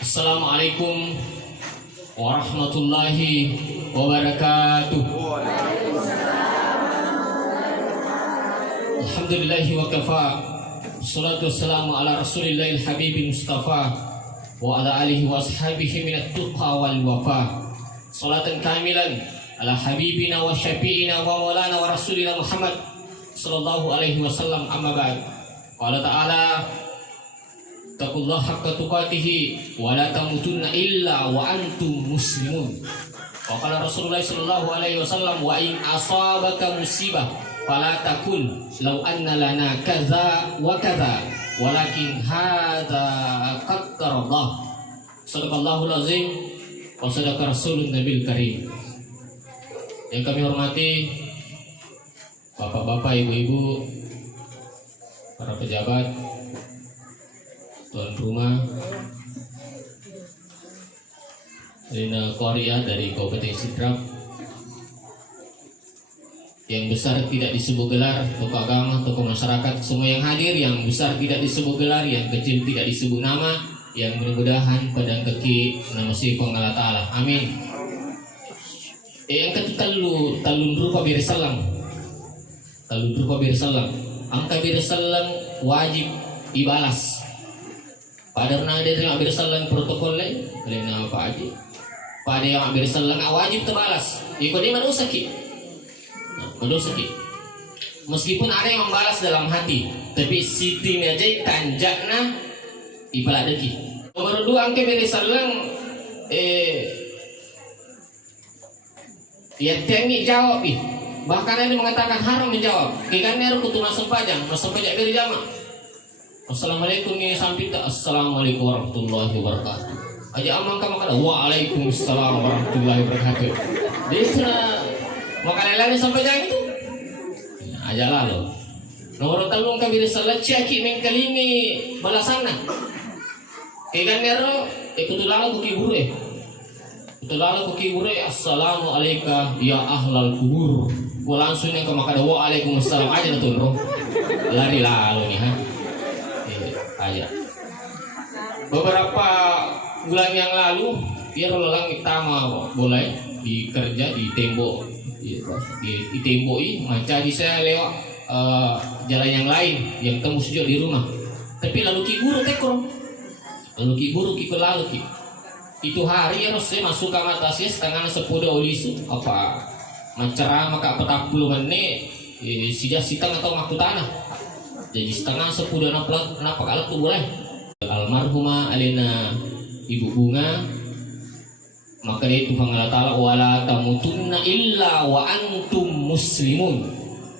Assalamualaikum warahmatullahi wabarakatuh. Alhamdulillahi wa kafa. Salatu wassalamu ala rasulillahil habibi mustafa wa ala alihi wa ashabihi minat tuqa wal wafa. Salatan kamilan ala habibina wa syafi'ina wa maulana wa rasulina Muhammad sallallahu alaihi wasallam, amma ba'd. Qala ta'ala taqullaha haqqa tuqatih wa la tamutunna illa wa antum muslimun. Wa qala Rasulullah sallallahu alaihi wasallam, wa in asabaka musibah fala taqul law anna lana kadza wa kadza walakin hadza qaddarallah. Shadaqallahul azim wa shadaqa rasulun nabil karim. Yang kami hormati bapak-bapak, ibu-ibu, para pejabat, tuan rumah, Rina Korea dari Kabupaten Sidrap, yang besar tidak disebut gelar, tokoh agama, tokoh masyarakat, semua yang hadir, yang besar tidak disebut gelar, yang kecil tidak disebut nama, yang mudah-mudahan pedang kaki nama si Allah Ta'ala. Amin. Yang ketiga talun rupa birisalam. Talun rupa birisalam. Angka birisalam wajib dibalas. Pada pernah ada yang birisalam protokol lain, kalian apa aja. Pada yang birisalam wajib terbalas. Ikut di manusia ki. Manusia ki. Meskipun ada yang membalas dalam hati, tapi siti aja tanjakna ibalah deki. Nomor 2 angka birisalam ya tengi jawab ih. Bahkan ada mengatakan haram menjawab. Kikannya kutu masuk pajak beri jamaah. Assalamualaikum ni sampai tak. Assalamualaikum warahmatullahi wabarakatuh. Aja amang kamu kata waalaikumsalam warahmatullahi wabarakatuh. Dia makanan lain sampai jangan itu. Aja lalu. Nomor talung kami risalah ciaki mengkalingi balasana. Kikannya ikut lalu kuki buru Lalu kuki buru assalamualaikum ya ahlal kubur. Gua langsung yang kemakada waalaikumsalam aja tuh bro. Lari lalu nih ha. Aja. Beberapa bulan yang lalu dia lelang pertama boleh dikerja di tembok di tembok maca di saya lewat jalan yang lain yang tembus juga di rumah. Tapi lalu ki buru tekor. Lalu ki buru ki lalu ki. Itu hari harus saya masuk ke atasnya setengah 10 olisu apa mencerah maka 40 menit sudah sitang atau maku tanah. Jadi setengah 10 kenapa kalau tuh boleh almarhumah Alena Ibu Bunga, maka itu Allah Ta'ala wala tamutunna illa wa antum muslimun.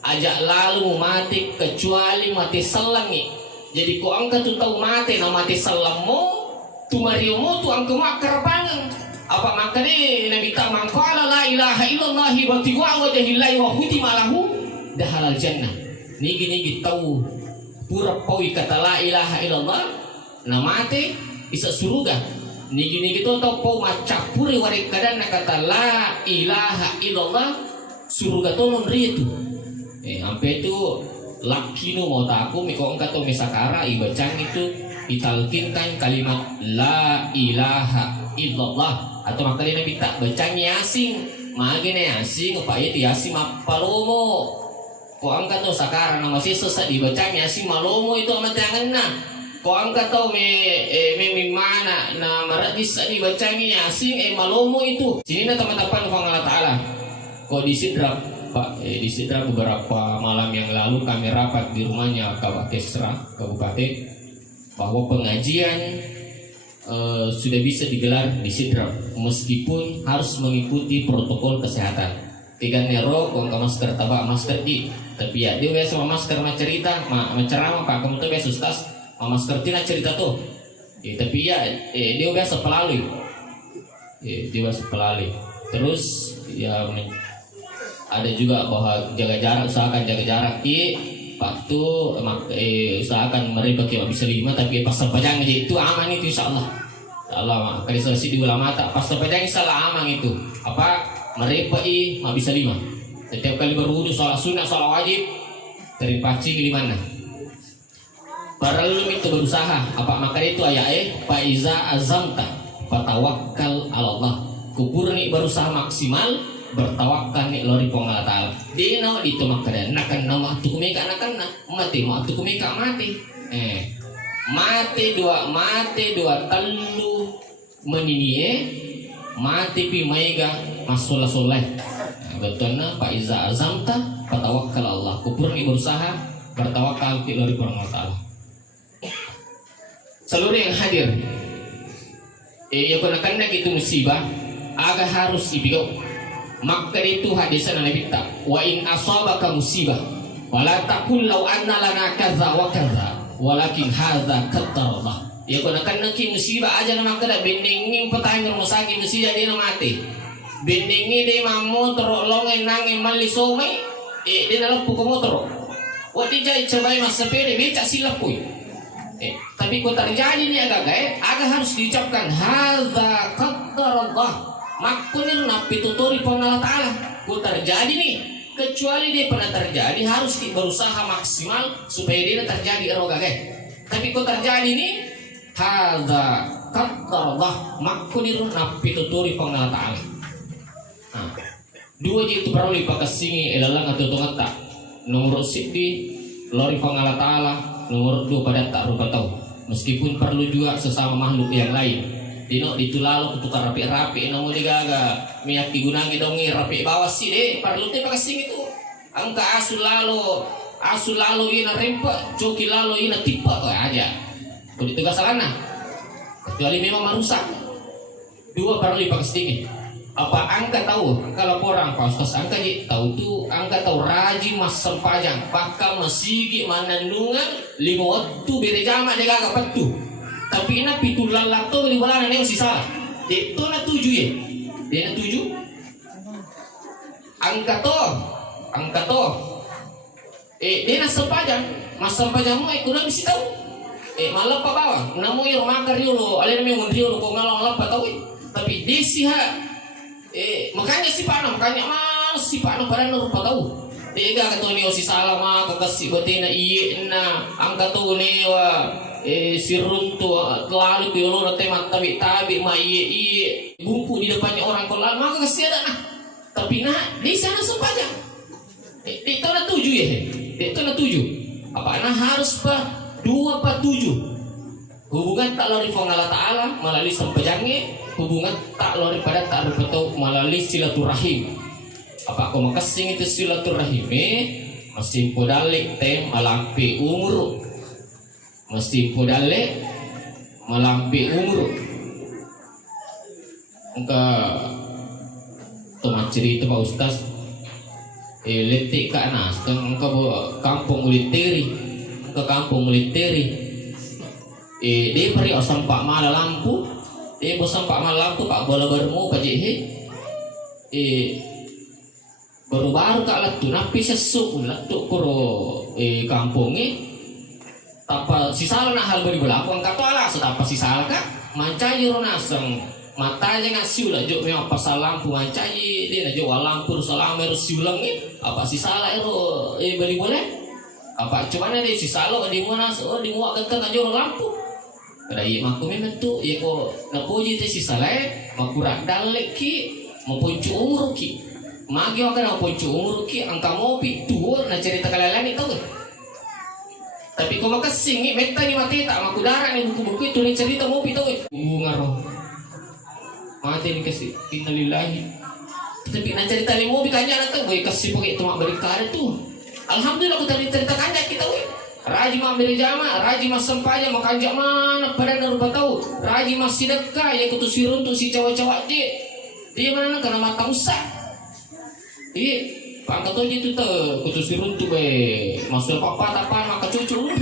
Ajak lalu mati kecuali mati salangi. Jadi kau angkat tu tahu mati nama mati salammu tu mariumu tu angka makar bangang. Apa makar ni Nabi tak mangkala la ilaha illallah wa tiwa wajhillahi wa hutima lahu dahalal jannah. Nigi tahu pura pawi kata la ilaha illallah na mati bisa surga. Nigi tu tahu pau macapuri warik kadang kata la ilaha illallah surga tu non ritu. Sampai itu lakinu mau taku mikong kata misakara ibacang itu ditalkinkan kalimat la ilaha illallah atau makanya Nabi tak bacang yasin magene yasin upaya yasin mapalomo ko angkat to sakara na masih sesat dibacang yasin malomo itu amat janganna ko angkat to me mana na maradis dibacang yasin malomo itu sini na teman-teman Allah Ta'ala ko di Sidrap Pak di Sidrap beberapa malam yang lalu kami rapat di rumahnya Kabupaten bahwa pengajian sudah bisa digelar di Sidrap meskipun harus mengikuti protokol kesehatan. Tiga nero kong masker tabak masker di tapi ya dia biasa masker cerita menceramah pak kamu tuh biasa sustas masker tina cerita tuh tapi ya dia biasa pelalui terus ya ada juga bahwa jaga jarak usahakan jaga jarak waktu usahakan mereka kira bisa 5 tapi pas terpajang aja itu aman itu insyaallah. Allah kali selesai di ulama tak pas terpajang insyaallah aman itu. Apa mereka bisa 5. Setiap kali berwudu sholat sunnah sholat wajib dari paci di mana? Para lelum itu berusaha. Apa maka itu ayat faiza azamta fatawakkal ala Allah. Kubur ni berusaha maksimal, bertawakal ni lori pong Allah Ta'ala. Di no itu makanya nakan nama tu kumika nakan na mati mau tu kumika mati. Mati dua telu meninie mati pi maiga masolah soleh. Betulna faiza azamta fatawakkal Allah. Kubur ni berusaha bertawakal di lori pong Allah Ta'ala. Seluruh yang hadir, ya kena itu musibah, agak harus ibigau. Maka itu hadisan Nabi kita. Wa in asabaka musibah, wala taqul law anna lana kaza wa kaza, walakin hadza qadarullah. Ya kena ki musibah aja nama kada bendingin petang rumah sakit musibah dia mati. Bendingi dia mamu teruk longen nangin mali somai, dia nak lepu motor. Waktu jai cobai mas sepeda becak silap pui. Tapi kok terjadi ni agak harus diucapkan hadza qadarullah. Makunir napi tutori Allah Ta'ala. Kok terjadi nih, kecuali dia pernah terjadi harus berusaha maksimal supaya dia terjadi eroga Tapi kok terjadi nih hadza qadarullah. Makunir napi tutori Allah Ta'ala. Nah, dua itu perlu dipakasingi elalang atau tongata. Nomor sidi lori Allah Ta'ala. Nomor 2 pada tak rupa tahu. Meskipun perlu juga sesama makhluk yang lain. Dino ditulalu tukar rapi-rapi namun digaga minyak digunangi dongi rapi bawah sih deh. Perlu teh pakai sing itu. Angka asul lalu ina rempa, coki lalu ina tipe aja. Kalau tugas salana. Kecuali memang merusak. 2 perlu dipakai sedikit. Apa angka tahu kalau orang pastos angka tahu tuh angka tahu rajin mas sempajang bakal masigi manandungan 5 waktu bere jama dia gak petu tapi ina pitu lalato di bulan ini masih salah itu na 7 ya dia na 7 angka to dia na sempajang mas sempajang mo kurang bisa tahu malah pa bawah namu yung makar yun alin mo yung yun kung ngalang lapa tahu tapi dia sih makanya si Pak malas si Pak pada nur tahu. Tiga kata ni si salah mah kakasi batina iye na angka tu ni wa sirun tu lalu tu lo temat tabi mah iye bumpu di depannya orang kolal maka kasih ada nah. Tapi nah di sana sepanjang. Itu na 7 ya. Itu na 7. Apa nah harus pa 2 pa 7. Hubungan tak lari Allah Ta'ala melalui sempejangnya. Hubungan tak lari pada tak berpetuk melalui silaturahim. Apa kau makasing itu silaturahim masih podalik tem malampi umur. Masih podalik malampi umur. Engka teman cerita Pak Ustaz letik ke anas engka kampung militeri ke kampung militeri dia peri osam pak mala lampu dia bosam pak mala lampu pak bola bermu pajehe baru-baru kak latu napi sesuk latu kuro kampungnya tapa sisal nak hal beri belakang kata lah setapa sisal kak mancai runaseng matanya ngasiu lah jok memang pasal lampu mancai dia nak jual lampu salam harus siulang apa sisal ero beri boleh apa cuman ada sisal di mana di muak kan aja lampu kada iya maku memang tu ya ko napuji te si saleh makurak dalek ki mempuncu umur ki magi akan mempuncu umur ki angka mopi tuh na cerita kalian itu tapi kau makan singi meta ni mati tak maku darah ni buku-buku itu ni cerita mopi tuh ngaroh mati ni kasih innalillahi tapi na cerita ni mopi kanya na tuh gue kasih pakai tumak berikar tu alhamdulillah aku tadi cerita kanya kita we Raji mah beri jama, raji mah sempaja, mah kanjak mana pada naruh tahu. Raji mah sedekah, ya kutu sirun tu si cowok-cowok dia mana karena mata usah. Iya, pangkat tu itu tuh kutu sirun tu masuk apa maka cucu.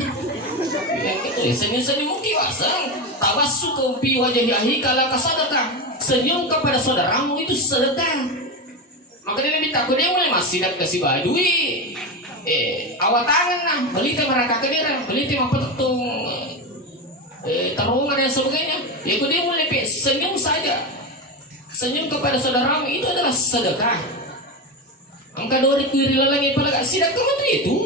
Yang itu senyum-senyum kiwasang, tawasu kumpi wajah yahi kala kasadakah. Senyum kepada saudaramu itu sedekah. Maka dia minta aku dia mulai masih dak kasih badui. Awak tangan nah, beli teh mereka kedira, beli teh apa tung terowongan dan sebagainya. Ya dia mulai senyum saja, senyum kepada saudaramu itu adalah sedekah. Angka 2 kiri lalangi pada sidak kamu itu.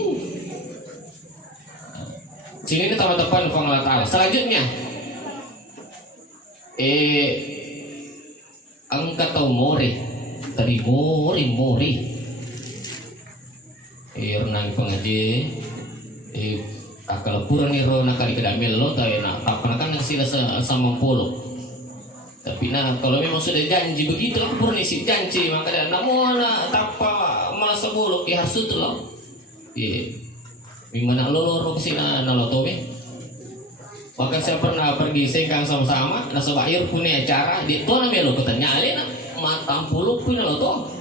Sini ini teman-teman Allah Ta'ala. Selanjutnya angkat tau more tadi more renang pengaji akal purang iro nakali kedamil lo tahu nak apa kan sila sama polo. Tapi nah kalau memang sudah janji begitu lah purang isi janji maka dah namun tanpa malah sebuluk ya harus itu loh. Gimana lo kesina nalo tobe? Bahkan saya pernah pergi sengkang sama-sama, nasa bayar punya acara di tuh namanya lo ketanya alina matang puluh punya lo tuh.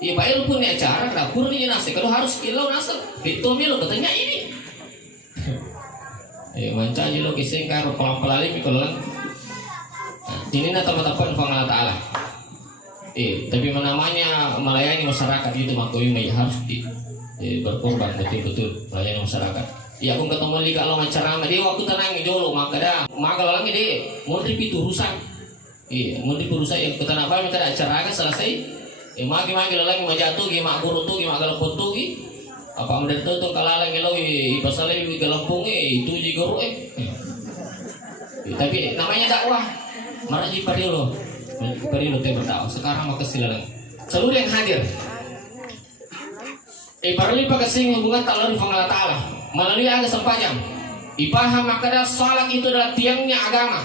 Di bayar punya acara dapur nih nasi kalau harus kilo nasi di tuh lo ketanya ini. Manca aja lo kisengkang pelan-pelan ini kalau kan. Ini na teman-teman Allah Ta'ala. Tapi namanya melayani masyarakat itu makanya harus berkorban betul-betul melayani masyarakat. Ya aku ketemu lagi kalau ceramah dia waktu tenang jolo maka dah maka lagi dia mau itu urusan. Mau urusan yang kita apa kita ada acara kan selesai. Maki-maki lagi mau jatuh gimana guru tuh gimana galapun tuh apa mendet tuh kalau lagi lo pasal lagi galapung itu juga guru Tapi namanya dakwah. Marah di Parilo teh berdakwah. Sekarang maka silakan seluruh yang hadir. Parli pakasing hubungan tak lalu Allah Ta'ala melalui agama sempajang. Ipaham maka salat itu adalah tiangnya agama.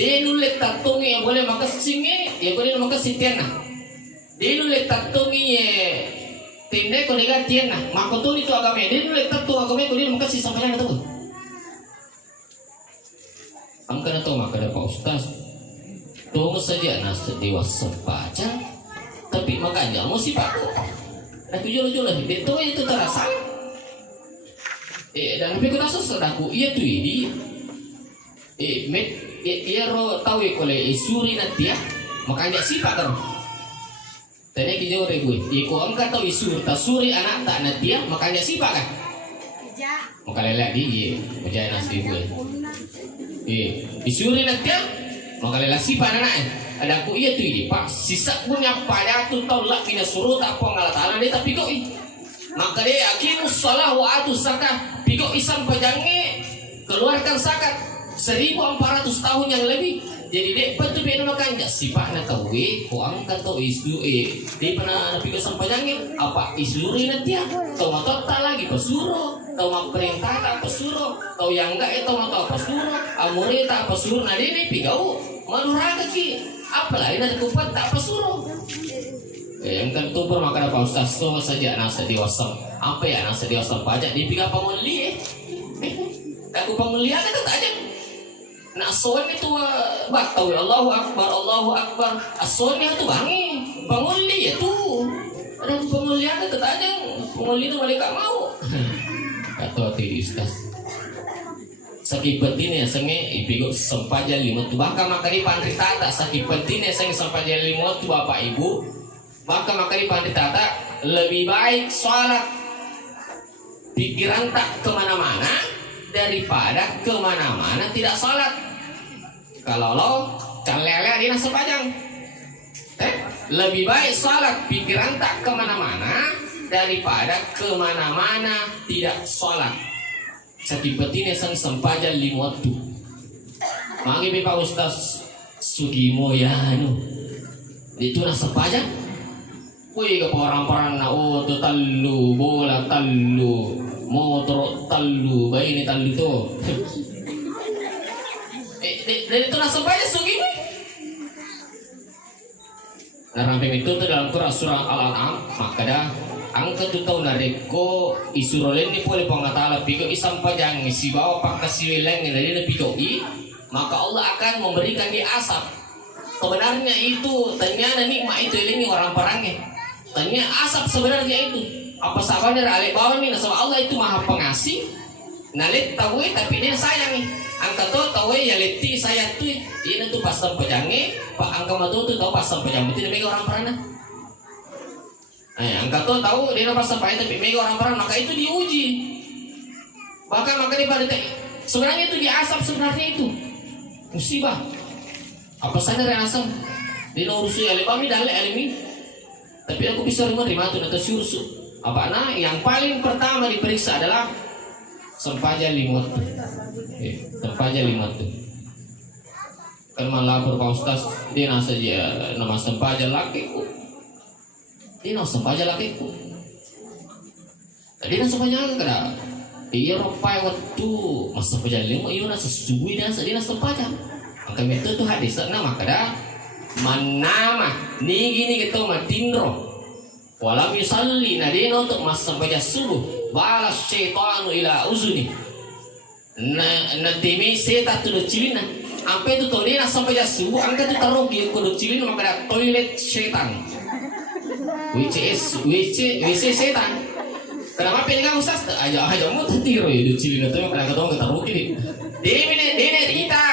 Dia nulis tatungi yang boleh maka singi, ya boleh maka sitiana. Dia nulis tatungi tinde ko lega tiana. Maka tu itu agama. Dia nulis tatu agama ko dia maka si sempajang itu. Angka na to maka ada Pak Ustaz. Tunggu saja nas dewasa sempajang. Tapi makanya mau si Pak. Aku jual-jual itu terasa. Dan tapi aku rasa sadaku iya tuh ini. Iya ro tahu koleh isuri nanti ya. Makanya sifat kan. Tanya kijau gue. Iko angkat tahu isuri tasuri anak tak nanti ya. Makanya sifat kan. Makanya lelak di macam nasi gue. Isuri nanti ya. Makanya lelak sifat anaknya. Ada aku iya tuh ini Pak sisa punya pada tu tahu lah kena suruh tak apa ngalah taala dia tapi kok maka dia akimus salah wa atu zakah piko isam pajangi keluarkan zakat 1400 tahun yang lebih jadi dia betul betul makan jak sifat nak tahu ko angkat tu isu dia pernah piko isam pajangi apa isuri nanti ya tahu motor tak lagi pesuruh tahu mak perintah tak pesuruh tahu yang enggak itu mau tahu pesuruh amuri tak pesuruh nah dia ni piko maluraga ki apalagi nanti kupat tak pesuruh. Yang kan tu bermakan apa Ustaz so saja nasa diwasam. Apa ya nasa diwasam pajak dia pikir pamuli aku pamuli ada tak aja. Nak soal itu tahu Allahu Akbar. Asal itu bangi pamuli ya tu. Ada pamuli ada tak aja. Pamuli itu mereka mau. Atau tidak Ustaz. Sakit pentingnya sange ipigo sempaja lima tu baka makari pandri tata sakit pentingnya sange sempaja lima tu bapak ibu maka makari pandri tata lebih baik sholat pikiran tak kemana-mana daripada kemana-mana tidak sholat. Kalau lo kan lele di nasi pajang lebih baik sholat pikiran tak kemana-mana daripada kemana-mana tidak sholat. Sakit pentingnya sang sempaja lima tu. Mangi Pak Ustaz Sugimo ya itu nak sempaja. Wih ke orang-orang na tu talu bola talu motor talu bayi ni talu tu. Dari itu nak sempaja Sugimo. Naramping itu dalam Quran surah Al-An'am maka dah angka tu tahu nareko isurolen ni boleh pangatala piko isam pajang si bawa pakai si weleng dari piko maka Allah akan memberikan dia asap. Sebenarnya itu tanya nikmat itu ini orang perangnya. Tanya asap sebenarnya itu apa sabarnya alek bawah ni nasab Allah itu maha pengasih. Nalit tahu tapi dia sayang ni. Angka tu tahu ya leti saya tu ini tu pasang pajangnya pak angka matu tu tahu pasang pajang itu dia orang perangnya. Angkat tuh tahu dia apa sampai tapi mega orang perang maka itu diuji. Bahkan maka sebenarnya itu diasap sebenarnya itu musibah. Apa sadar yang asam? Dia urusi alimami dan alimi. Tapi aku bisa menerima itu nanti sursu. Apa nah yang paling pertama diperiksa adalah sempaja limot. Sempaja limot. Kan malah Pak Ustaz dia saja nama sempaja lakiku. Dia nama sempaja lakiku. Tadi nama sempaja kada. Dia ropai waktu masa sempaja limo iyo nasa subuhi dan dia sempaja. Maka itu tuh hadis nama kada manama ni gini kita matindro. Walam yusalli nadino untuk masa sempaja subuh. Balas syaitanu ila uzuni. Natimi setan tu docilina. Sampai tu tolina sampai subuh angkat tu taruh di kodok cilin maka ada toilet setan. WC setan. Kenapa pilih kamu Ustaz? Aja mau tertiru ya docilina tu maka ada taruh gini. Dene kita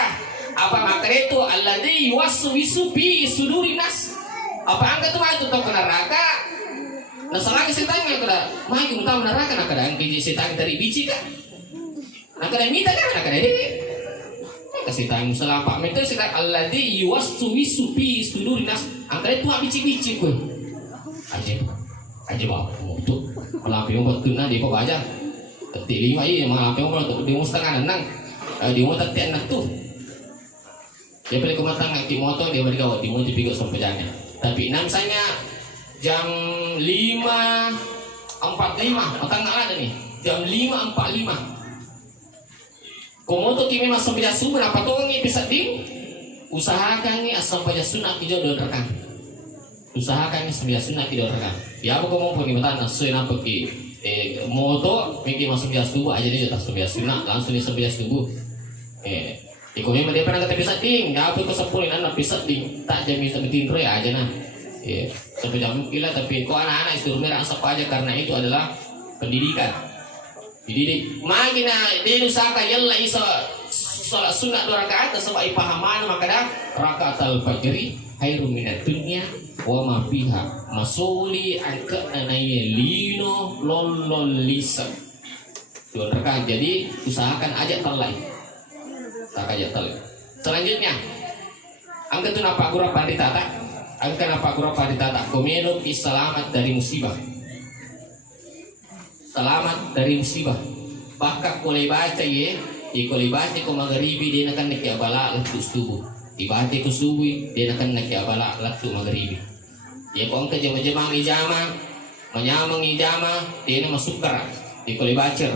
apa maka itu alladzi yuwaswisu fi sudurinas. Apa angkat tu mah itu kena neraka. Nah selagi setan yang kada maju muntah neraka nak kada angkat setan dari biji kan. Nak kada mita kan nak kada ini. Kasih tahu selapa meter setan alladzi yuwaswisu fi sudurinas. Angkat itu biji-biji kau. Aja bawa tu. Melampion betul na di bawah aja. Ketik lima ini melampion kalau di mustangan nang di motor tian nak tu. Dia balik ke matang nak di motor dia balik kawat di motor pigot sampai jalan. Tapi namanya jam 5.45 matang nak ada nih. Jam 5.45. Komoto kimi masuk pada subuh apa tuh ngi bisa ding usahakan ngi asam pada sunnah hijau dan rekan. Usahakan ngi sambil sunnah hijau rekan. Ya apa kamu pergi bertanya sesuai apa ki moto mungkin masuk pada subuh aja dia tak sambil sunnah langsung di sambil subuh. Ikomi dia pernah kata bisa ding, ya apa kesepuluh anak bisa ding tak jamin sebentin roy aja nah. Sampai jam gila tapi kok anak-anak istirahat merah apa aja karena itu adalah pendidikan. Jadi magina dia usaka yalla isa salat sunat 2 rakaat sebab ipahaman maka dah rakaat al-fajri khairum minad dunya wa ma fiha masuli angka nanaya lino lolol lisa 2 rakaat. Jadi usahakan aja talai. Tak aja talai. Selanjutnya angka tu napa guru pandita tak? Angka napa guru pandita tak? Komelo selamat dari musibah. Selamat dari musibah. Bahkan kalau baca ye, kalau baca kau maghribi dia akan nak abala laktu subuh. Dibaca kau subuh dia akan nak abala laktu maghribi. Ya kau angkat jama-jama ijama, menyamang ijama dia nak masuk kerak. Di kalau baca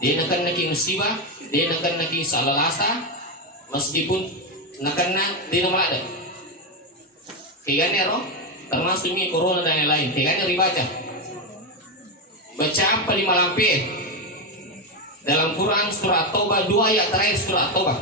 dia akan nak musibah, dia akan nak salalasa, meskipun nak dia nak melada. Kayaknya roh termasuk ni corona dan lain-lain. Kayaknya dibaca. Baca apa 5 lampir dalam Quran surah Taubah 2 ayat terakhir surah Taubah.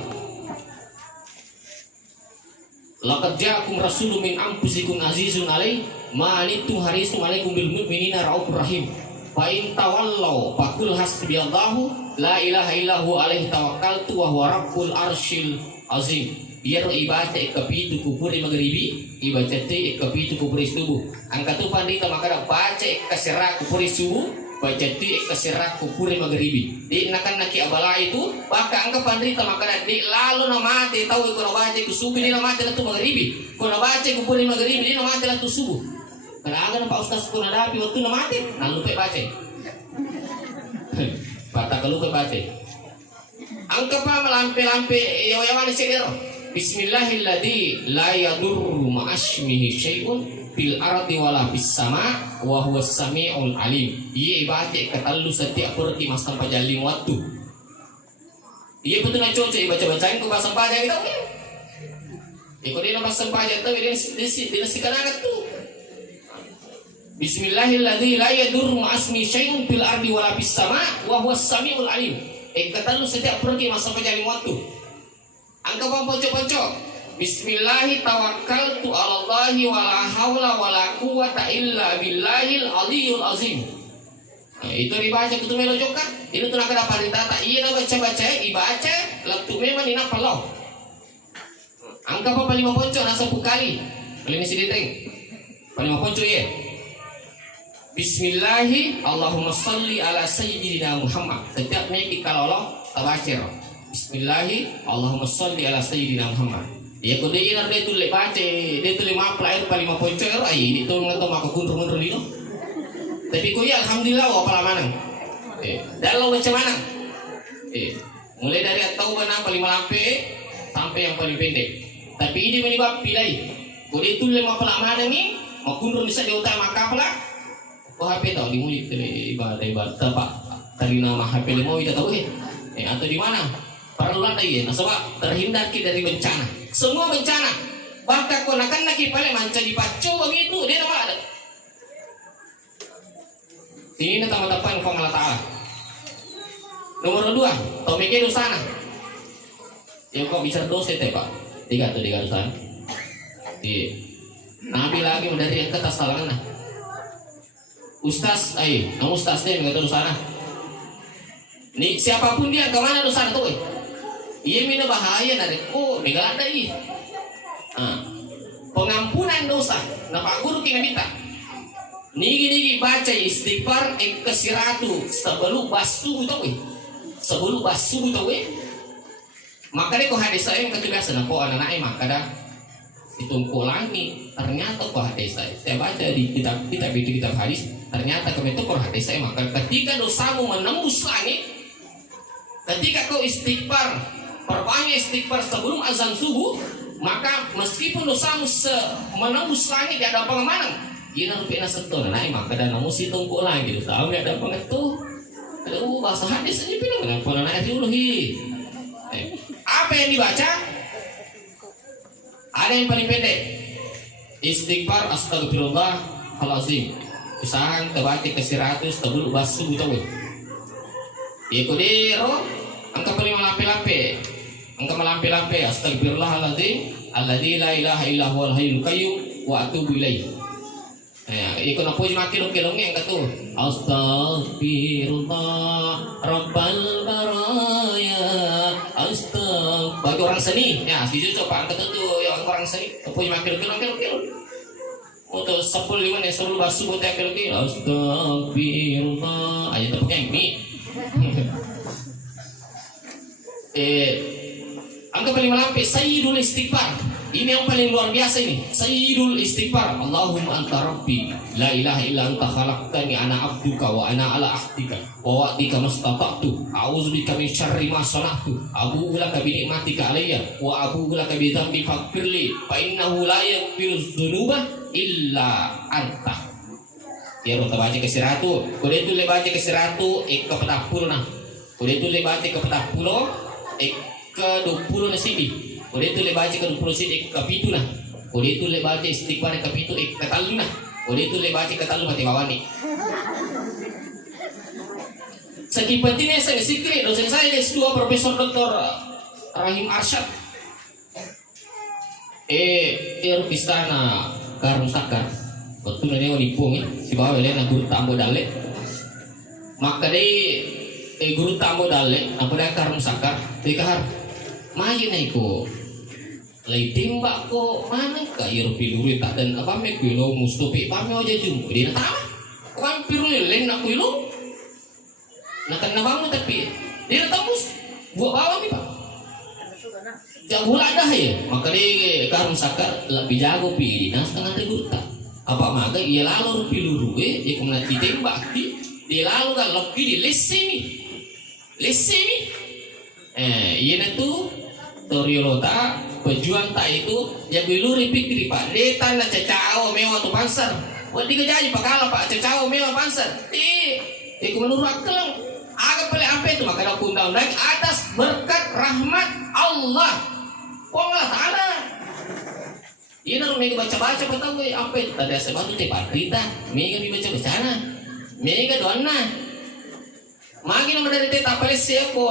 Laqad ja'akum rasulun min anfusikum azizun alaihi ma anittum harisun alaikum bil mu'minina raufur rahim. Fa in tawallaw faqul hasbiyallahu la ilaha illahu alaihi tawakkaltu wa huwa rabbul arsyil azim. Biar ibadah ikapitu kupuri maghribi ibadah te ikapitu kupuri subuh. Angkat tu pandita maka baca kasirah kupuri subuh baca tu kasirah kupuri maghribi. Di nakan naki abala itu maka angkat pandita maka di lalu nama te tahu ko baca ku subuh di nama te tu maghribi. Ko baca kupuri maghribi di nama te tu subuh. Kadang-kadang Pak Ustaz ko nadapi waktu nama te lalu pe baca. Bata kalau pe baca. Angkat pa melampe-lampe yawan sedero. Bismillahilladzi la yadurru ma'asmihi syai'un fil ardi wala fis sama wa huwas samiul alim. Ia ibadah ketallu setiap pergi mas tanpa jalim waktu. Ia betul nak cocok baca-bacain ku bahasa pajak kita. Ikut dia bahasa pajak tu dia dinasikan agak tu. Bismillahilladzi la yadurru ma'asmihi syai'un fil ardi wala fis sama wa huwas samiul alim. Ketallu setiap pergi mas tanpa jalim waktu. Angka pocok-pocok. Bismillahi tawakkaltu 'alallahi wala haula wala quwata illa billahil aliyul azim. Nah, itu dibaca kutu melo joka. Itu tu nak dapat ditata. Iya nak baca-baca, ibaca laktu memang ina palo. Angka apa 5 pocok na 10 kali. Paling mesti diteng. 5 pocok ya. Bismillahi Allahumma salli ala sayyidina Muhammad. Setiap naik kalau Allah tabacer. Bismillahi Allahumma sholli ala sayyidina Muhammad. Ya ko dia nar dia tulis baca, dia tulis maplair paling maponcor ai itu ngato mako kundur-kundur dino. Tapi ko ya alhamdulillah wa pala manang. Dalam macam mana? Mulai dari at-taubah yang paling malampe sampai yang paling pendek. Tapi ini menyebab pilih. Kode itu lima pelak ni, makundur bisa diutama kapla. Kau HP tahu dimulik dari ibadah tempat tadi nama HP lima kita tahu atau di mana? Perluan lagi, sebab terhindar kita dari bencana. Semua bencana, bahkan kau nak paling manca dipacu begitu dia nama ada. Ini tamat-tamat Allah Ta'ala. Nomor 2, tau mikir dosana. Yang kau bicara dosa itu Pak. 3 dosa. Iya. Nabi lagi dari yang kata salangan. Ustaz, nama ustaz dia nggak tahu dosana. Nih siapapun dia kemana dosana tuh? Iya mina bahaya dari. Oh, nggak ada ini. Pengampunan dosa. Nah Pak Guru kita minta. Nigi baca istighfar ke-100 sebelum basuh tau sebelum basuh tau makanya kok hadis saya kebiasaan nah kok anak-anaknya makanya ditunggu lagi ternyata kok hadis saya baca di kitab hadis ternyata itu kok hadis saya maka ketika dosamu menembus langit ketika kau istighfar perbanyak istighfar sebelum azan subuh maka meskipun dosamu menembus langit ada pengamanang Gina rupiah setor, nah maka dan namun si tunggu lagi gitu. Tahu ada apa itu? Ada bahasa hadis aja pilih kan? Pernah naik dulu Apa yang dibaca? Ada yang paling pendek. Istighfar astagfirullahalazim. Usahakan terbaca ke-100 sebelum basuh tahu. Ikodero angka paling melampe-lampe. Angka melampe-lampe astagfirullahalazim. Alladzi la ilaha illa huwal hayyul qayyum wa atubu ilaihi. Ikut nak puji makin yang kata Astagfirullah Rabbal baraya bagi orang seni ya si Cucu Pak kata tu yang orang seni puji makin untuk 10 yang sebelum basuh buat yang Astagfirullah aja tepuk yang ini angka paling melampis Sayyidul Istighfar. Ini yang paling luar biasa ini. Sayyidul Istighfar. Allahumma anta rabbi la ilaha illa anta khalaqtani ana abduka wa ana ala ahdika wa wa'dika mastata'tu a'udzubika min syarri ma sana'tu abu'u laka bi ni'matika alayya wa abu'u laka bi dhanbi faghfirli fa innahu la yaghfiru dzunuba illa anta. Ya kita baca ke-100. Kode itu le baca ke-100 ke-40 nah. Kode itu le baca ke-40 ke-20 na sini. Kode itu le baca ke-20 sini ke-7 nah. Kode itu le baca istighfar ke-7 ke-3 nah. Kode itu le baca ke-3 mati bawani. Segi pentingnya saya sikri dosen saya S2 Profesor Dr. Rahim Arsyad. Istana Karung Sakar. Betul ini wanipung si bawa belen guru tambo dale. Maka deh guru tambo dale apa dah Karung Sakar dikahar. Maju naiko. Lai timbak ko mana ka iro piluri tak dan apa me kuilo mustopi pame aja jum. Dia tak. Kan piluri len nak kuilo. Nak kena bangun tapi dia tembus buat bawah ni pak. Jangan bulat dah ya. Maka dia Karung Sakar lebih jago pi dinas dengan guru tak. Apa maka ia lalu piluru dia kemudian ditembak dia lalu kan lebih di lesini. Ia tu Toriolota pejuang tak itu yang biluri pikir pak dia tanda cacao mewah tu pasar buat tiga jadi pak kalau pak cacao mewah pasar menurut akal agak paling apa itu maka ada undang-undang atas berkat rahmat Allah Allah Ta'ala ini harus mereka baca-baca petang apa itu tadi sebab itu tepat berita mereka dibaca-baca mereka doana makin nama dari tetap paling siapa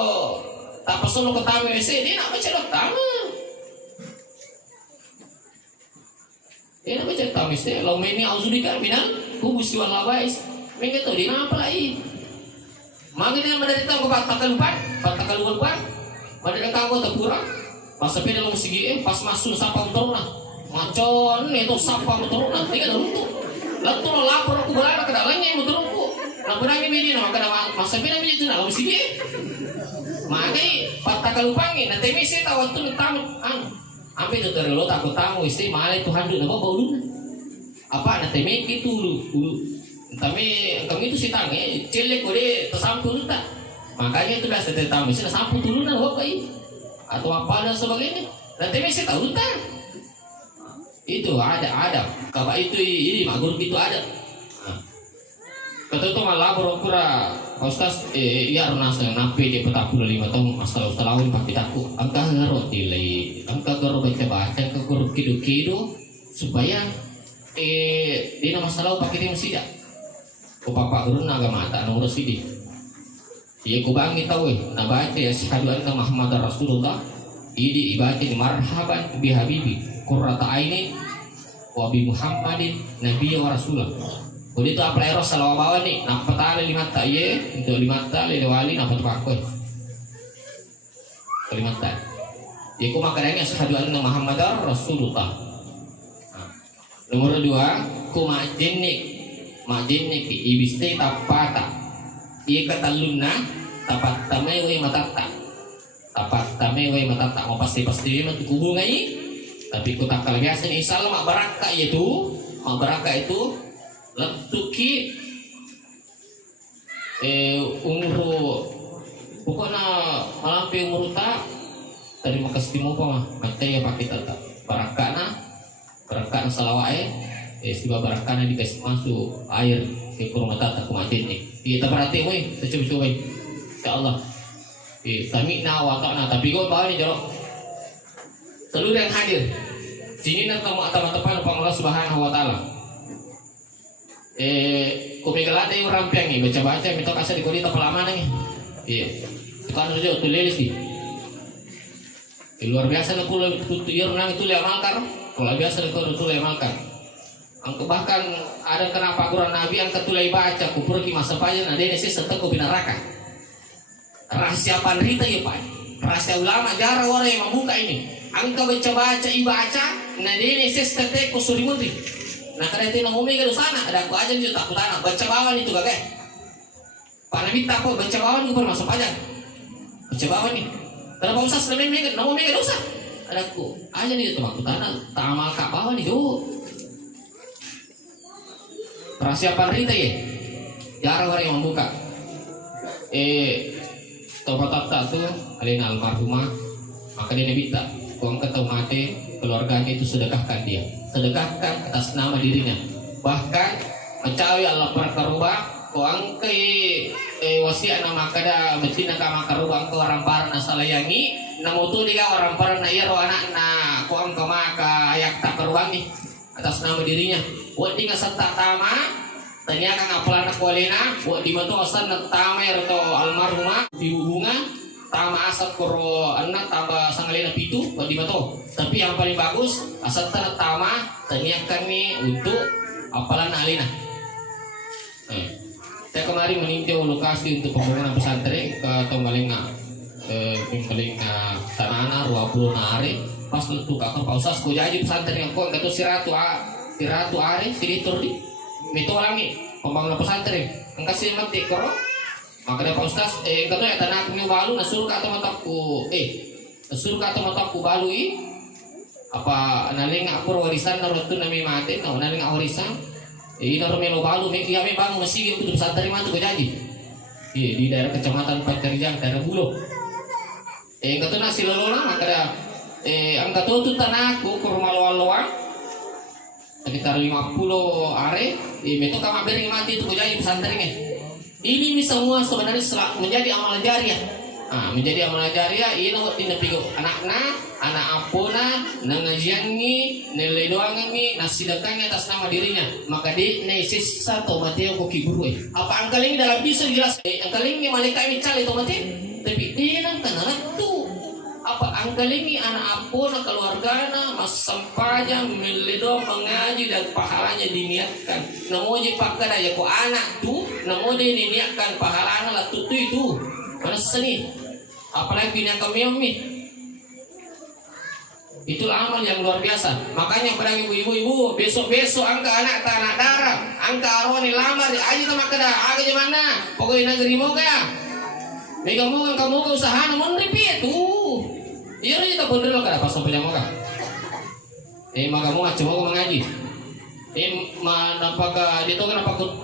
tak pasal ke tamu WC dia nak baca tamu. Dia nak baca tamu WC. Lalu ini auzubika minal hubus wal labais. Mereka tu dia apa lagi? Maka dia menderita ke patakaluan. Pada kau terkurang. Pas sampai dalam segi pas masuk sapa turun. Macon itu sapa turun. Dia turun tu. Lalu tu lapor aku berada ke dalamnya yang turun tu. Nak berani ini nak kena masa sampai dalam itu nak segi. Makanya patah kalupangin nanti mesti tahu waktu tamu apa itu terlalu takut tamu istri malah itu handuk nama bau dulu apa nanti mesti itu dulu tapi kami itu sih tangi celek kode tersampul tak Makanya itu biasa tamu sih sampu turunan bapak ini atau apa dan sebagainya. Nanti mesti tahu tak? Itu ada. Kalau itu ini mak guru itu ada. Kata itu malah berokura Ustaz iya runas yang napi di peta 5 tahun masalah setahun pakai takut. Angka garot delay, angka garot baca ke guru kidu supaya di masalah pakai dia mesti dah. Ko papa guru naga mata nomor sidi. Iya ku bangi tahu na baca ya syahadu anna Muhammadar Rasulullah. Ini ibadah marhaban bi habibi qurrata aini wa bi Muhammadin nabiyya wa rasulullah. Jadi itu apa eros salah bawa nih, nampak tali 5 tak ye, untuk 5 tali wali nampak pakai. 5 tak. Ya ku makanannya syahadu anna Muhammadar Rasulullah. Nomor 2, ku majinnik ibiste tapata. Iya kata luna tapat tamewai matata. Tapat tamewai matata mau pasti mati kubung ini. Tapi ku tak kalau biasa nih salah mak baraka itu letuki umur pokoknya malampi umur tak tadi makasih timo pa mate ya pakai tata barakana salawai istiwa barakana dikasih masuk air ke rumah tata kumatin nih kita berarti weh coba insyaallah kami wa ta'na tapi gue bawa nih jorok seluruh yang hadir sini nanti kamu atap-atapan Allah Subhanahu wa taala. Kumigalate yung rampiang baca-baca minta kasih di kodita pelamanan nih. Iya. Kan saja tulis sih. Luar biasa na pulau tutuyur nang itu amalkan. Kalau biasa na kulo tulay amalkan. Ang bahkan ada kenapa Quran Nabi ang katulay baca kupur ki masa pajan ada ini sih serta ko binaraka. Rahasia panrita ya Pak. Rahasia ulama jarang orang yang membuka ini. Angka baca-baca ibaca nah ini sih serta ko surimuti. Nah karena itu ngomongin ke sana ada aku aja nih takut anak baca bawah itu gak kayak Pak Nabi takut baca bawah nih masuk aja baca bawah nih kalau Pak Ustaz ngomongin dosa ada aku aja nih takut anak tak amal kak bawah nih persiapan rita ya jarang orang yang membuka tobat tuh alina almarhumah maka dia minta uang ketemu mati keluarganya itu sedekahkan sedekahkan atas nama dirinya bahkan mencawi Allah perkarubah kuang ke wasiat nama kada betina kama karubah ke orang parna salayangi namutu dia orang parna iya ro anak na kuang ke maka ayak tak kerubangi atas nama dirinya buat tinggal serta tama tanya kang apalan kualina buat dibantu asan tamer atau almarhumah di hubungan tama asap koro anak tambah sangalina pitu buat dibantu tapi yang paling bagus asal tama tanyakan nih untuk apalan alina saya kemarin meninjau lokasi untuk pembangunan pesantren ke Tonggalenga tanah 20 hari pas untuk kakak pausas ku jadi pesantren yang kau kata siratu hari siritur di mitolangi pembangunan pesantren angkasih mati koro maka ada pausas kata ya tanah aku balu nasur kata mataku balu apa naling aku warisan naruh tu nami mati no naling warisan naruh melo balu ya memang masih itu pesantren matu kejaji di daerah kecamatan Pacarjang daerah Bulo kata nasi lolona maka ada angkat tu tanahku ke rumah luang sekitar 50 are itu kamar bering mati itu kejaji pesantrennya ini semua sebenarnya menjadi amal jariah menjadi amal jariah ini waktu napigo anak apuna nangajiangi nilai doangi nasidakanya atas nama dirinya maka di nesis satu mateo koki buru apa angkal ini dalam bisa jelas angkal ini malaikat ini cali to mati tapi dia nang tanah tu apa angkal ini anak apuna keluargana mas sampajang meledo mengaji dan pahalanya diniatkan namoji pakada ya ko anak tu namoji diniatkan pahalanya lah tutu itu mana seni apalagi yang kami itulah amal yang luar biasa makanya pada ibu-ibu besok angka anak tanah darah angka arwani lamar aja sama kada aga gimana pokoknya negeri mau kaya kamu ke usaha namun repeat iya kita bener lo kada pas sampai jamu kah maka mau ngaco mau mengaji napaka dito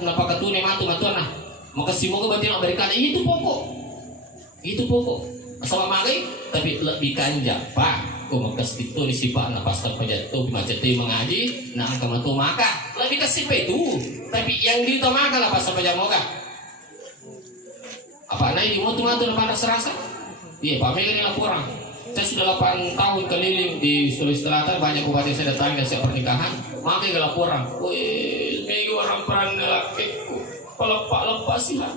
napaka tune matu nah maka simo ko batin berikan itu pokok Itu pokok. Sama magai tapi lebih kanja pak. Kau makas itu di sipa na pasal pajatu macam tu mengaji. Nah kamu tu maka lebih kasih itu. Tapi yang di tu maka lah pasal pajamoga. Apa naik di motor tu lepas serasa? Iya pak Mega ni laporan. Saya sudah 8 tahun keliling di Sulawesi Selatan, banyak bupati saya datangi dan siap pernikahan. Maka dia laporan, wih, Mega orang peran lakiku, lepas sih lah.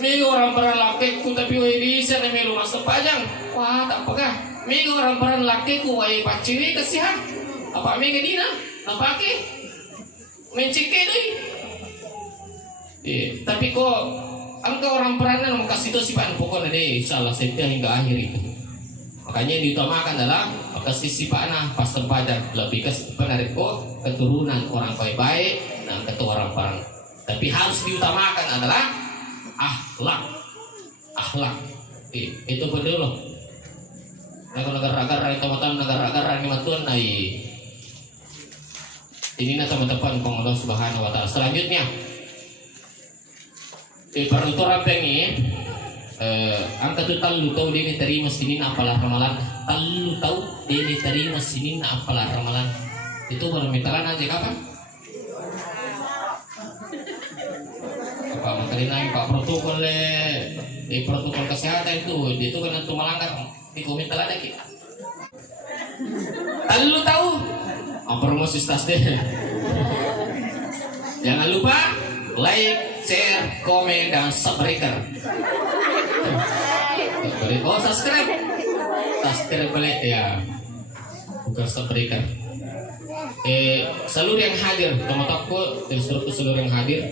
Mega orang peran lakiku, tapi wih bisa nih melu masa pajang. Wah, tak apa-apa. Mega orang peran lakiku, wih paciri kesihan. Apa Mega dina? Nampaknya mencike deh. Tapi kok angka orang peranan mau kasih itu sih pak, pokoknya deh, insyaallah setia hingga akhir itu. Makanya yang diutamakan adalah kasih sipana pas tempatnya lebih ke penarik keturunan orang baik-baik dan ketua orang perang. Tapi harus diutamakan adalah akhlak. Itu betul loh. Negara-negara itu matan negara-negara ini matun ini na teman-teman Allah Subhanahu Wa Taala. Selanjutnya penuturan pengi. Angka tu talu tahu dia terima sini apalah ramalan. Talu tahu dia terima sini apalah ramalan. Itu baru mentalan aja kapan? Pak makanya naik pak protokol protokol kesehatan itu kan untuk melanggar di komentalan lagi. Talu tahu? Promosi stas deh. Jangan lupa like, share, komen dan subscribe. Oh subscribe boleh ya, bukan subscribe. Seluruh yang hadir, teman-temanku, seluruh yang hadir.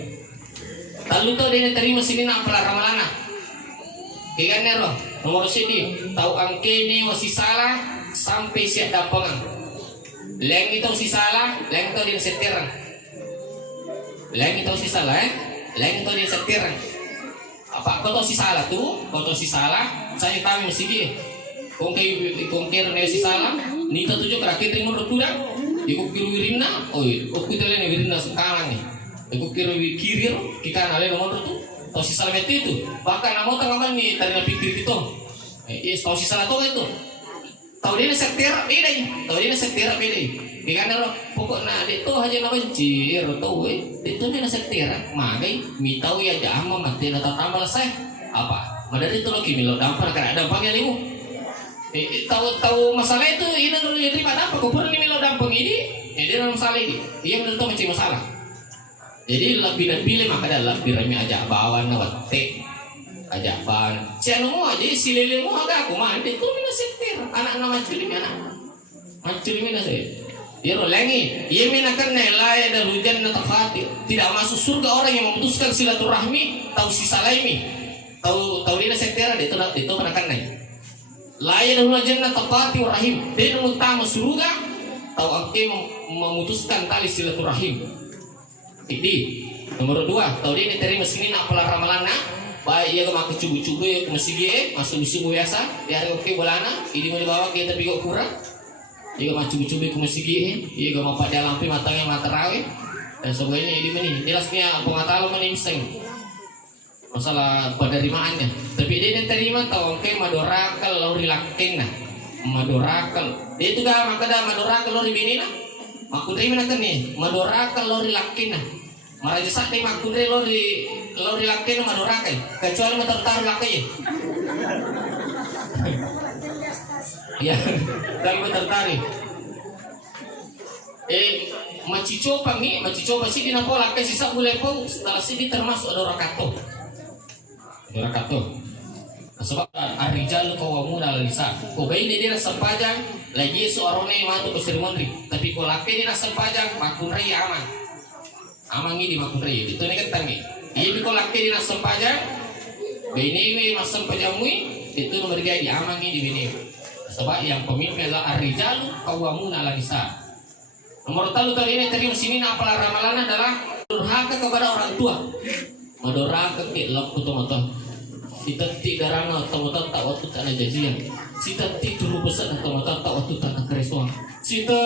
Lalu tuh dia terima sini nak pelar ramalana. Ikan nero nomor sini tahu angke ini masih salah sampai siap dapangan. Leng itu si salah, leng itu dia setirang. Leng itu si salah, leng itu dia setirang. Apa kau tahu si salah tuh? Kau tahu si salah? Saya tahu mesti dia. Kongkir si salah. Ni tak tujuh kerakit rimur tudak. Ikut kiri wirina. Oh, ikut kita lain wirina sekarang nih. Ikut kiri kirir kita nalen nomor tu. Tahu si salah itu. Bahkan nama tangan ni tadi pikir kita. Tahu si salah tu itu. Tahu dia setir beda. Tahu dia setir beda. Ikan lo pokoknya itu aja nama cir tahu itu dia setir. Magai mi tahu ya jama mati nata tambah saya apa? Madari itu lagi milo dampar kan ada dampaknya nih. Tahu masalah itu ini dulu yang terima dampak. Kau pernah milo dampang ini? Dia dalam masalah ini. Dia menurut macam masalah. Jadi lebih dan pilih maka adalah lebih ajak bawa nawat ajak bahan. Saya nunggu aja si lele mau agak aku mandi itu mina setir anak nama macam mina saya. Dia rolengi, ia mina kan nelai ada hujan atau fatir. Tidak masuk surga orang yang memutuskan silaturahmi tahu sisa laimi. Tahu dia setir itu menakan naik. Lain ada hujan atau fatir rahim. Dia utama surga tahu angke memutuskan tali silaturahim. Ini nomor 2 tahu dia diterima sini nak pelar ramalana. Baik ia kemakan cubu-cubu ya masih dia masuk musim biasa di hari oke bolana ini mau dibawa kita bigok kurang ia kemakan cubu-cubu ke masih dia ia kemakan pada lampi matanya materawe dan sebagainya ini meni jelasnya pengetahuan meningseng masalah penerimaannya tapi dia terima tahu oke madorakal lori lakin nah madorakal dia itu gak maka dah madorakal lori bini nah aku terima nak nih madorakal lori lakin nah maraja sakti aku deh lori laki nama dorakai kecuali tertaruh laki ya kalau tertarik macicopa sih di napo laki sisa boleh pun setelah sini termasuk dorakato sebab arijal kawamu dalam lisa kau bayi dia rasa pajang lagi seorang ni matu ke Sri Menteri tapi kau laki dia rasa pajang makun raya aman ini makun raya itu ni kan tangi ia biko laki di nasam pajak bini masam pajamui itu nomor 3 diamangi di bini sebab yang pemimpin adalah arijalu qawwamuna 'ala nisa. Nomor 3 kali ini terima sini apalah ramalan adalah durhaka kepada orang tua madoraka ke lak putu mata kita tidak rana otot tak waktu tak ada janjian Sita tidur besar atau mata tak waktu tak keresuan. Sita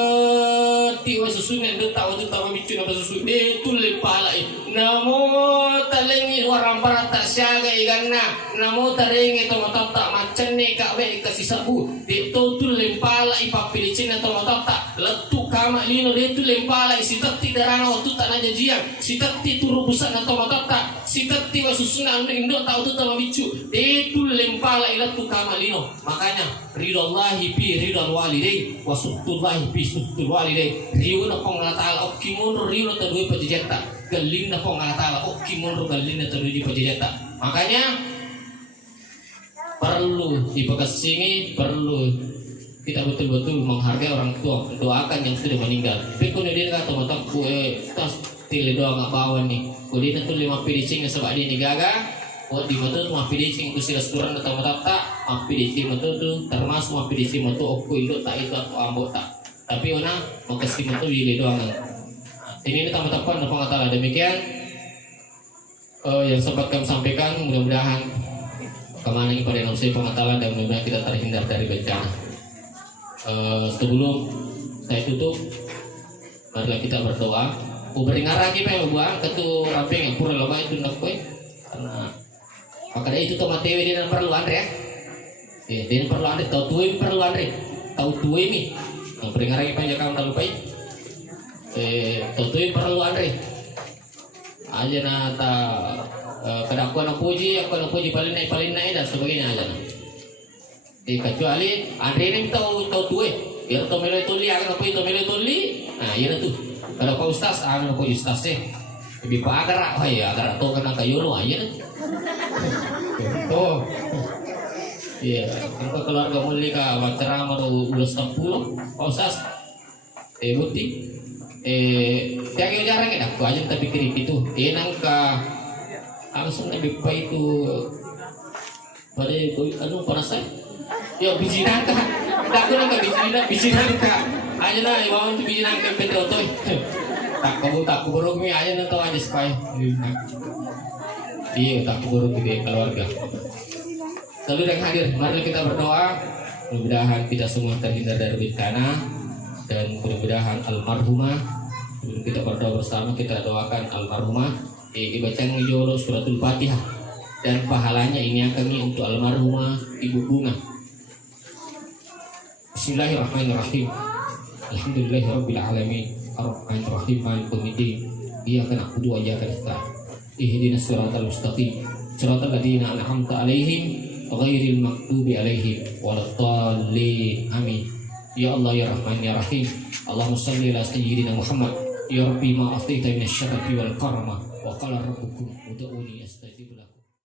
tiwa susunan dia tak waktu tak bicu nama susu dia tu lepalai. Namo talengi orang barat tak siaga igana. Namo talengi atau mata tak macam ni kak baik kasih sabu. Dia tu lepalai papilicin atau mata tak letu kama lino dia tu lepalai. Sita tidak rana waktu tak naja jiang. Sita tidur besar atau mata tak. Sita tiwa susunan indo tak waktu tak bicu. Dia tu lepalai letu kama lino. Makanya ridallahi bi ridal walidain wa sutullahi bi sutul walidain. Riu na pong Allah Ta'ala okimono riu na tadui pajajata. Galing na pong Allah Ta'ala okimono galing na tadui pajajata. Makanya perlu dipekasingi, perlu kita betul-betul menghargai orang tua, doakan yang sudah meninggal. Tapi kemudian kata mata tas tili doa nggak bawa nih. Kemudian tu 5 piring sebab dia ni gaga. Buat di betul tu mapi dicing tu sila seturan atau tak mapi dicing betul tu termasuk mapi dicing betul aku itu tak itu aku ambo tak tapi orang makasih betul di doang ini tamu-tamuan apa kata demikian yang sempat kami sampaikan mudah-mudahan kemana ini pada nafsu pengetahuan dan mudah-mudahan kita terhindar dari bencana. Sebelum saya tutup marilah kita berdoa beri ngaraki pe buang ketu ramping yang pura loba itu nak koy karena makanya itu tomat tewe dia perlu andre ya dia perlu andre tahu tuh perlu andre tahu tuh ini yang peringaran panjang kamu tak lupa tahu tuh perlu andre aja nata kedakuan aku puji paling naik dan sebagainya aja kecuali andre ini tahu tuh dia tahu melo itu li akan apa itu melo itu li nah iya tuh kalau kau ustaz aku ustaz lebih pagar oh ya agar atau kena kayu lo aja oh iya kalau keluarga mulika wacara mau ulas 60 usas bukti tiang jarang ya aku aja tapi kiri itu nangka langsung lebih baik itu pada itu aduh panas saya ya biji nangka tak aku nangka biji nangka aja nah mau itu biji nangka pentotoy tak burung mi aja nanti aja supaya iya tak burung gede keluarga. Lalu yang hadir, mari kita berdoa mudah-mudahan kita semua terhindar dari bencana dan mudah-mudahan almarhumah. Kita berdoa bersama, kita doakan almarhumah dibacakan joro suratul Fatihah dan pahalanya ini akan untuk almarhumah Ibu Bunga. Bismillahirrahmanirrahim. Alhamdulillahirabbil alamin. Ar-Rahmanir Rahim Malikul Yaumiddin. Iyyaka na'budu wa iyyaka nasta'in. Ihdinas siratal mustaqim. Siratal ladzina an'amta 'alaihim ghairil maghdubi 'alaihim waladdallin. Amin. Ya Allah ya Rahman ya Rahim. Allahumma shalli ala sayyidina Muhammad. Ya Rabbi ma astaita minasy syarafi wal karama wa qala rabbukum ud'uni astajib lakum.